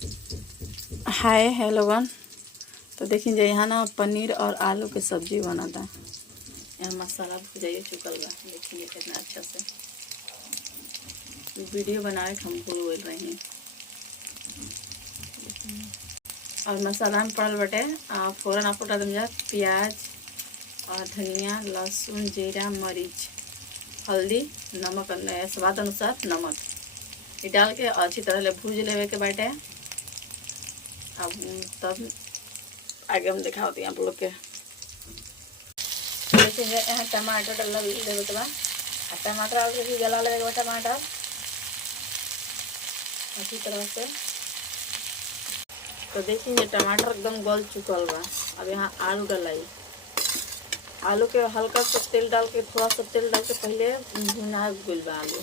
Hi hello one. तो देखिए यहाँ ना पनीर और आलू के सब्जी बना था। यहाँ मसाला भुजाइए चुकल बा। देखिए कितना अच्छा से वीडियो बनाए हम बोल रहे हैं। और मसाला में पड़ल बटे फ़ौरन आप डाल जा प्याज और धनिया लहसुन जीरा मरीच हल्दी नमक स्वाद अनुसार नमक ये डाल के अच्छी तरह ले भूज लेवे के बाटे। अब तब आगे हम दिखाते हैं आप लोग के। देखिए यहाँ टमाटर डाल देवे के बाद टमाटर डाल के गला लेवे के टमाटर अच्छी तरह से। तो देखिए टमाटर एकदम गल चुकल बा। अब यहाँ आलू डलाई। आलू के हल्का सा तेल डाल के थोड़ा सा तेल डाल के पहले भुना गइल बा आलू।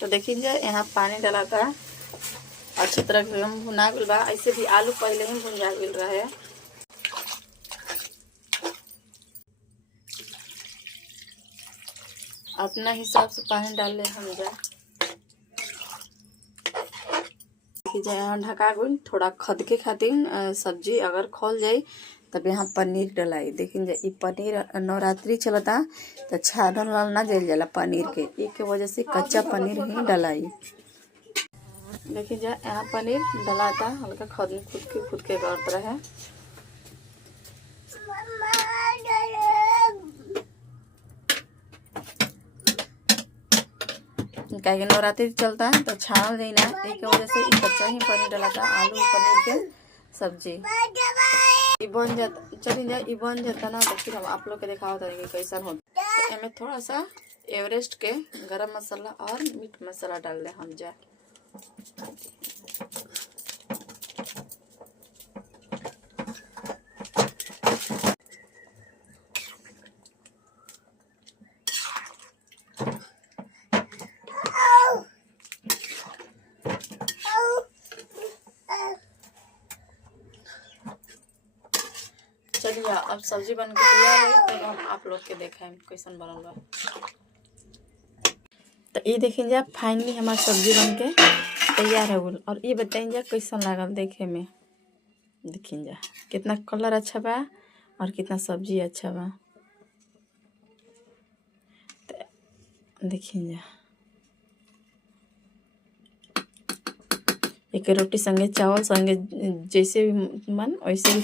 तो देखिए यहाँ पानी डाला था अच्छी तरह से हम भुना गइल बा। ऐसे भी आलू पहले ही भुना गइल रहे। अपना हिसाब से पानी डाल ले हम जा। यहाँ ढका गई थोड़ा खद के खातिर सब्जी अगर खोल जाए तब यहाँ पनीर डलाई। देखिए ये पनीर नवरात्रि चलता तो छानल वाल ना जल जाला पनीर के एक वजह से कच्चा पनीर ही डलाई। देखिए यहाँ पनीर डलाता हल्का खुद के करत रहे। कहीं नवरात्रि चलता है तो छानल जाए ना एक वजह से कच्चा ही पनीर डलाता आलू पनीर के सब्जी बन जाता। चलिए बन जाता ना तो फिर हम आप लोग के दिखाओ तरीके कैसा होता। तो इसमें थोड़ा सा एवरेस्ट के गरम मसाला और मीट मसाला डाल दे हम जा। चलिए अब सब्जी बन के तैयार है तो हम आप लोग के देखें कैसन बनल बा। तो ये देखिए जा फाइनली हमारा सब्जी बन के तैयार हो गल। और ये बताइए जा कैसन लागल देखे में। देखिए जा कितना कलर अच्छा बा और कितना सब्जी अच्छा बा। तो देखिए जा एक रोटी संगे चावल संगे जैसे भी मन वैसे भी